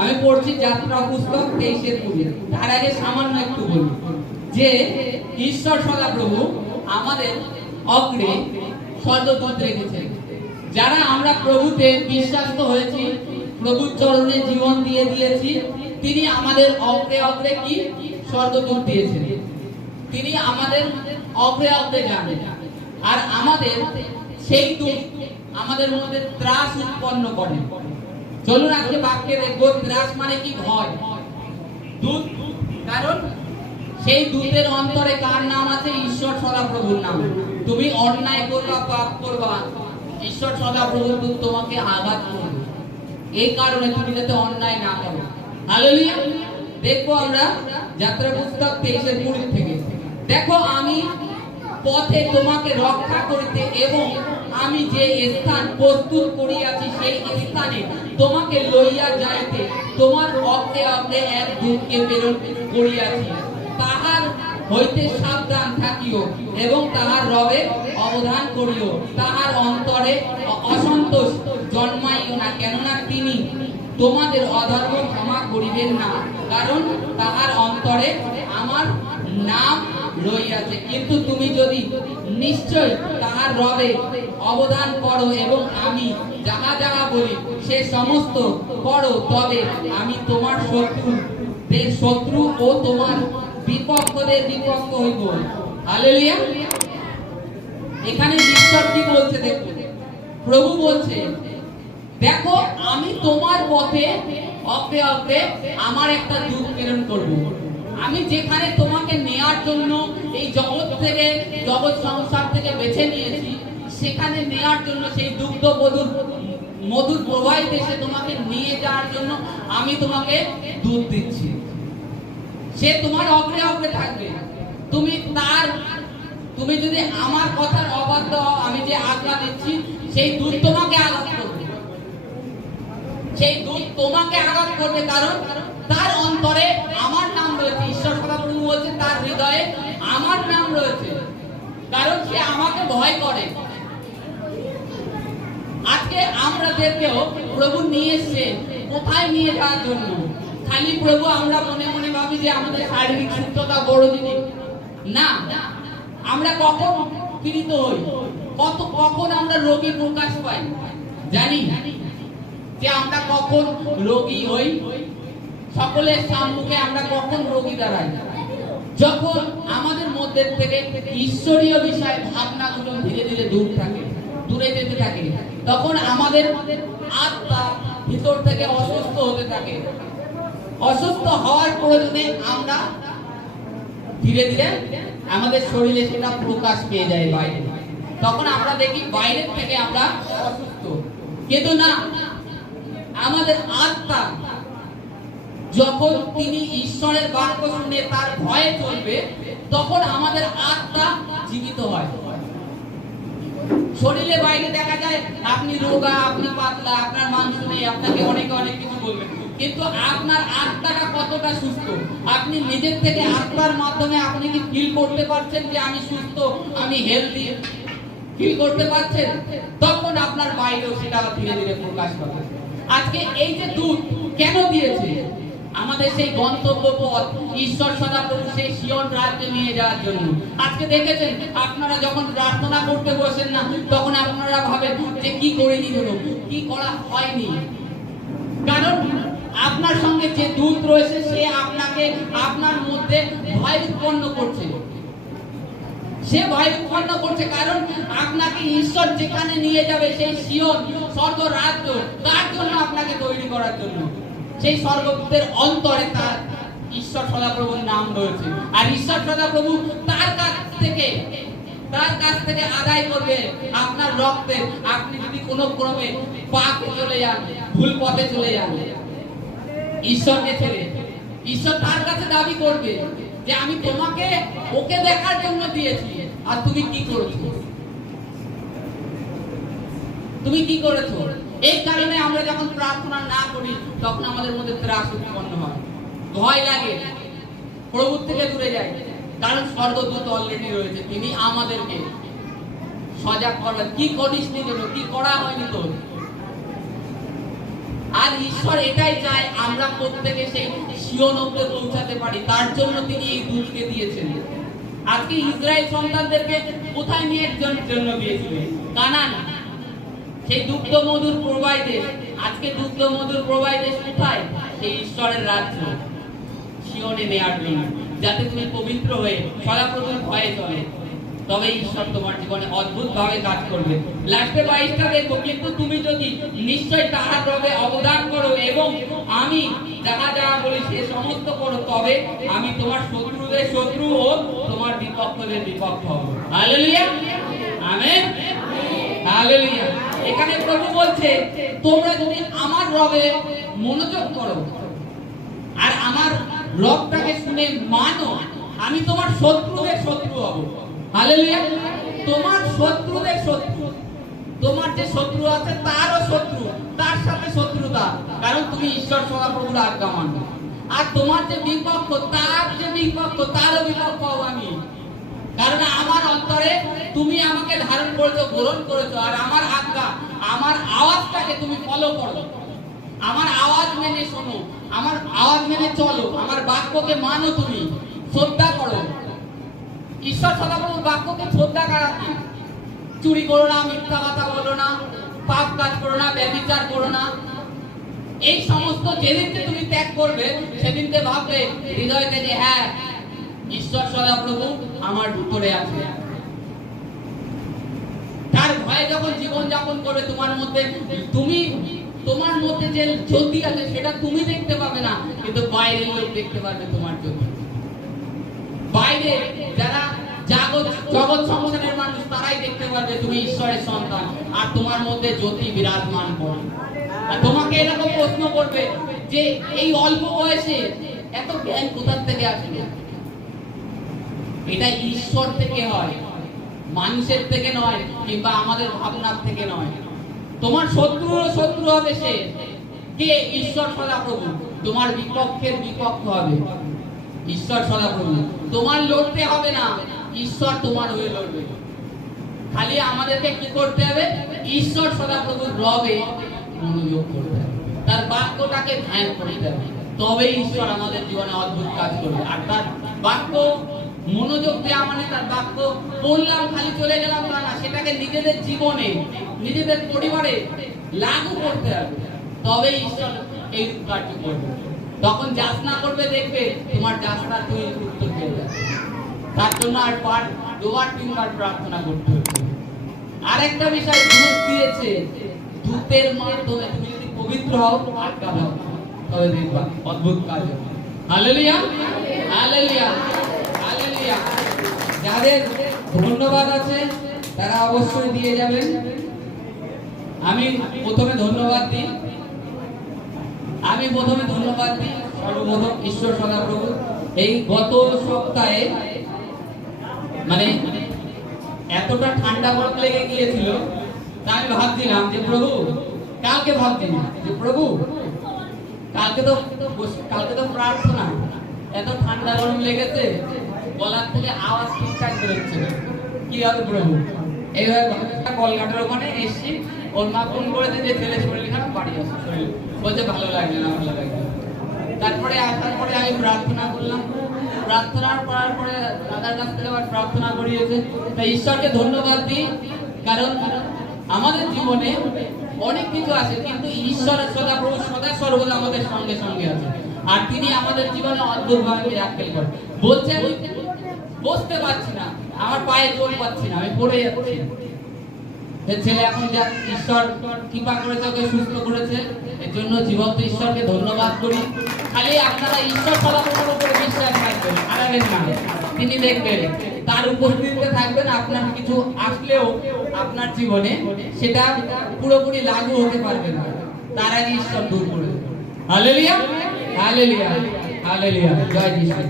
আমি পড়ছি যাত্রা পুস্তক 23-20। তার আগে সামান্য একটু বলি যে ঈশ্বর সদাপ্রভু আমাদের অগ্রে স্বর্গদূত রেখেছেন। যারা আমরা প্রভুতে বিশ্বাস্ত হয়েছি, প্রভুর চরণে জীবন দিয়ে দিয়েছি, তিনি আমাদের অগ্রে অগ্রে কি স্বর্গদূত দিয়েছেন। তিনি আমাদের অগ্রে অগ্রে জানেন। আর আমাদের সেই দূত আমাদের মধ্যে ত্রাস উৎপন্ন করে। চলুন আজকে বাক্যে দেখবো ত্রাস মানে কি? ভয়। দূত, কারণ সেই দূতের অন্তরে কার নাম আছে? ঈশ্বর সদাপ্রভুর নাম। তুমি অন্যায় করবা, পাপ করবা, ঈশ্বর সদাপ্রভুর দূত তোমাকে আঘাত করবে। এই কারণে তুমি যাতে অন্যায় না করো। হালেলুয়া। দেখবো আমরা যাত্রা পুস্তক 23-20 থেকে। দেখো, আমি পথে তোমাকে রক্ষা করিতে এবং আমি যে স্থান প্রস্তুত করিয়াছি সেই স্থানে তোমাকে লইয়া যাইতে তোমার অগ্রে অগ্রে এক দূতকে প্রেরণ করিয়াছি। তাহার হইতে সাবধান থাকিও এবং তাহার রবে অবধান করিও। তাহার অন্তরে অসন্তোষ জন্মাইও না, কেননা তিনি তোমাদের অধর্ম ক্ষমা করিবেন না, কারণ তাহার অন্তরে আমার নাম রইয়াছে। কিন্তু তুমি যদি নিশ্চয় তাহার রবে অবদান করো এবং আমি যাহা যাহা বলি সে সমস্ত করো, তবে আমি তোমার শত্রু ও তোমার বিপক্ষদের বিপক্ষ হইব। হালেলুয়া। এখানে ঈশ্বর কি বলছে দেখো, প্রভু বলছে দেখো, আমি তোমার পথে অগ্রে অগ্রে আমার একটা দূত প্রেরণ করব। আমি যেখানে তোমাকে নেয়ার জন্য এই জগৎ থেকে, জগৎ সংসার থেকে বেছে নিয়েছি, সেখানে নেয়ার জন্য, সেই দুগ্ধ মধুর প্রবাহিত দেশে তোমাকে নিয়ে যাওয়ার জন্য আমি তোমাকে দূত দিচ্ছি। সে তোমার অগ্রে অগ্রে থাকবে। তুমি যদি আমার কথার অবাধ্য হও, আমি যে আজ্ঞা দিচ্ছি, সেই দূত তোমাকে আঘাত করবে। সেই দূত তোমাকে আঘাত করবে, কারণ তার অন্তরে আমার নাম রয়েছে। ঈশ্বর সদাপ্রভু বলছে তার হৃদয়ে আমার নাম রয়েছে, কারণ সে আমাকে ভয় করে। আজকে আমাদেরকেও প্রভু নিয়ে এসছে কোথায় নিয়ে যাওয়ার জন্য? খালি প্রভু আমরা মনে মনে ভাবি যে আমাদের শারীরিক সুস্থতা বড় জিনিস না। আমরা কখন পীড়িত হই, কখন আমরা রোগী প্রকাশ পাই জানি যে আমরা কখন রোগী হই। সকলের সম্মুখে আমরা কখন রোগী দাঁড়াই? যখন আমাদের মধ্যে থেকে ঈশ্বরীয় বিষয় ভাবনাগুলো ধীরে ধীরে দূরে যেতে থাকে, তখন আমাদের আত্মা ভিতর থেকে অসুস্থ হতে থাকে। অসুস্থ হওয়ার প্রয়োজনে আমরা ধীরে ধীরে আমাদের শরীরে সেটা প্রকাশ পেয়ে যায় বাইরে। তখন আমরা দেখি বাইরের থেকে আমরা অসুস্থ, কিন্তু না, আমাদের আত্মা যখন তিনি ঈশ্বরের বাক্য শুনে তার ভয়ে চলবে, তখন আমাদের আত্মা জীবিত হয়। শরীরে বাইরে দেখা যায় আপনি রোগা, আপনি পাতলা, আপনার মাংস নেই, আপনাকে অনেক কিছু বলবেন, কিন্তু আপনার আত্মাটা কতটা সুস্থ? আপনি নিজের থেকে আত্মার মাধ্যমে আপনি কি ফিল করতে পারছেন যে আমি সুস্থ, আমি হেলদি ফিল করতে পারছেন? তখন আপনার বাইরেও সেটা ধীরে ধীরে প্রকাশ পাবে। আজকে এই যে দূত কেন দিয়েছে? আমাদের সেই গন্তব্য পথ ঈশ্বর সদাপ্রভু সেই সিয়ন রাজ্যে নিয়ে যাওয়ার জন্য। আজকে দেখেছেন আপনারা যখন প্রার্থনা করতে বসেন না, তখন আপনারা ভাবেন যে কি করিনি হলো, কি করা হয়নি, কারণ আপনার সঙ্গে যে দূত রয়েছে সে আপনাকে, আপনার মধ্যে ভয় উৎপন্ন করছে। সে ভয় উৎপন্ন করছে কারণ আপনাকে ঈশ্বর যেখানে নিয়ে যাবে, সেই সিয়ন স্বর্গ রাজ্য, তার জন্য আপনাকে তৈরি করার জন্য। সেই স্বর্গদূতের অন্তরে তার ঈশ্বর সদাপ্রভুর নাম রয়েছে, আর ঈশ্বর সদাপ্রভু তার কাছ থেকে আদায় করবে আপনার রক্তে। আপনি যদি কোনো ক্রমে পাপে চলে যান, ভুল পথে চলে যান, ঈশ্বরকে ছেড়ে, ঈশ্বর তার কাছে দাবি করবে যে আমি তোমাকে ওকে দেখার জন্য দিয়েছি, আর তুমি কি করেছো? তুমি কি করেছো? এই কারণে আমরা যখন প্রার্থনা না করি, তখন আমাদের মধ্যে ত্রাস উৎপন্ন হয়, ভয় লাগে, প্রভুর থেকে দূরে যায়, কারণ স্বর্গদূত অলরেডি রয়েছে। তিনি আমাদেরকে সজাগ করবেন। কি করিস নি, কি করা হয়নি তোর? আর ঈশ্বর এটাই চায় আমরা প্রত্যেকে সেই সিওন অবধি পৌঁছাতে পারি, তার জন্য তিনি এই দূতকে দিয়েছেন। আজকে ইসরায়েল সন্তানদেরকে কোথায় নিয়ে জন্য দিয়েছিলেন? কানান, সেই দুগ্ধ মধুর প্রবাহী দেশ। আজকে দুগ্ধ মধুর প্রবাহী দেশ কোথায়? সেই ঈশ্বরের রাজ্য, সিওনে নেয়ার জন্য, যাতে তুমি পবিত্র হয়ে সদাপ্রভুর ভয়ে চলে। তবে ঈশ্বর তোমার জীবনে অদ্ভুত ভাবে কাজ করবে। লাস্টে 22টা দেখো, কিন্তু তুমি যদি নিশ্চয় তাহার রবে অবদান করো এবং আমি যাহা যাহা বলি সে সমস্ত করো, তবে আমি তোমার শত্রুদের শত্রু ও তোমার বিপক্ষদের বিপক্ষ হব। Hallelujah, amen, hallelujah. এখানে প্রভু বলছে তোমরা যদি আমার রবে মনোযোগ করো আর আমার রবটাকে শুনে মানো, আমি তোমার শত্রুদের শত্রু হব। হালেলুয়া। তোমার শত্রুদের শত্রু, তোমার যে শত্রু আছে তারও শত্রু, তার সাথে শত্রুতা, কারণ তুমি ঈশ্বর সদাপ্রভুর আজ্ঞা মানো। আর তোমার যে বিপক্ষ, তার যে বিপক্ষ, তারও বিপক্ষ হব আমি, কারণ আমার অন্তরে তুমি আমাকে ধারণ করেছো, গ্রহণ করেছো, আর আমার আজ্ঞা, আমার আওয়াজটাকে তুমি ফলো করো, আমার আওয়াজ মেনে শোনো, আমার আওয়াজ মেনে চলো, আমার বাক্যকে মানো, তুমি শ্রদ্ধা করো। ঈশ্বর সদাপ্রভুর বাক্যকে শ্রদ্ধা করা কি? চুরি করো না, মিথ্যা কথা বলো না, পাপ কাজ করো না, ব্যভিচার করো না। এই সমস্ত যেদিনকে তুমি ত্যাগ করবে, সেদিনকে ভাববে হৃদয় থেকে, হ্যাঁ ঈশ্বর সদাপ্রভু আমার ভিতরে আছে। তার ভয়ে যখন জীবন যাপন করবে, তোমার মধ্যে তোমার মধ্যে যে জ্যোতি আছে সেটা তুমি দেখতে পাবে না, কিন্তু বাইরের লোক দেখতে পারবে তোমার জ্যোতি। বাইরে যারা জগৎ সংসারের মানুষ, তারাই দেখতে পারবে তুমি ঈশ্বরের সন্তান, আর তোমার মধ্যে জ্যোতি বিরাজমান করে। আর তোমাকে এরকম প্রশ্ন করবে যে এই অল্প বয়সে এত জ্ঞান কোথা থেকে আসে? এটা ঈশ্বর থেকে হয়, মানুষের থেকে নয়, কিংবা আমাদের ভাবনার থেকে নয়। তোমার শত্রুর শত্রু হবে সে কে? ঈশ্বর সদাপ্রভু। তোমার বিপক্ষের বিপক্ষ হবে ঈশ্বর সদাপ্রভু। তোমার লড়তে হবে না, ঈশ্বর তোমার হয়ে লড়বে। খালি আমাদেরকে কি করতে হবে? ঈশ্বর সদাপ্রভুর রবে মনোযোগ করতে হবে, তার বাক্যটাকে ধ্যান করতে হবে, তবেই ঈশ্বর আমাদের জীবনে অদ্ভুত কাজ করবে। আর তার বাক্য মনোযোগ দেওয়া মানে তার বাক্য বললাম খালি চলে গেলাম তা না, সেটাকে নিজেদের জীবনে, নিজেদের পরিবারে লাগু করতে হবে, তবেই ঈশ্বর এই কার্য করবে। তখন যাচনা করবে, দেখবে তোমার যাচনা তুমি উত্তর পেয়ে যাবে। তার জন্য আর দুবার তিনবার প্রার্থনা করতে হচ্ছে। আরেকটা বিষয় দূত দিয়েছে, দূতের মাধ্যমে তুমি যদি পবিত্র হও, আজ্ঞা হও, তবে দেখবা অদ্ভুত কাজ হবে। Hallelujah, hallelujah, hallelujah. যাদের ধন্যবাদ আছে তারা অবশ্যই দিয়ে যাবেন। আমি প্রথমে ধন্যবাদ দিই সর্বপ্রথম ঈশ্বর সদাপ্রভু। এই গত সপ্তাহে মানে এতটা ঠান্ডা গরম লেগে গিয়েছিল, তা আমি ভাবছিলাম যে প্রভু, কালকে ভাবছিলাম যে প্রভু কালকে তো প্রার্থনা, এত ঠান্ডা গরম লেগেছে, গলার থেকে আওয়াজ ঠিকঠাক বেরোচ্ছে না, কি হবে প্রভু? এইভাবে কলকাতার ওখানে এসছি, ওর মা ফোন করেছে যে ছেলে শরীর খারাপ, বাড়ি আসছে, শরীর বলছে ভালো লাগছে না, ভালো লাগছে। তারপরে আসার পরে আমি প্রার্থনা করলাম, প্রার্থনা করার পরে দাদার কাছ থেকে আবার প্রার্থনা করিয়েছে। তাই ঈশ্বরকে ধন্যবাদ দিই, কারণ আমাদের জীবনে অনেক কিছু আছে, কিন্তু ঈশ্বরের সদাপ্রভু সদা সর্বদা আমাদের সঙ্গে সঙ্গে আছে, আর তিনি আমাদের জীবনে অদ্ভুতভাবে মিরাক্কেল করেন। বলছে আমি বসতে পারছি না, আমার পায়ে জোর পাচ্ছি না, আমি পড়ে যাচ্ছি। ছেলে এখন যা ঈশ্বর কৃপা করেছে, ওকে সুস্থ করেছে, এর জন্য জীবন্ত ঈশ্বরকে ধন্যবাদ করি। খালি আপনারা ঈশ্বর সদাপ্রভুর উপর বিশ্বাস রাখবেন, হারাবেন না, তিনি দেখবেন, তার উপস্থিতিতে থাকবেন। আপনার কিছু আসলেও আপনার জীবনে সেটা পুরোপুরি লাগু হতে পারবে না, তার আগে ঈশ্বর দূর করে দেবেন। হালেলুয়া, হালেলুয়া, হালেলুয়া, জয় যিশু।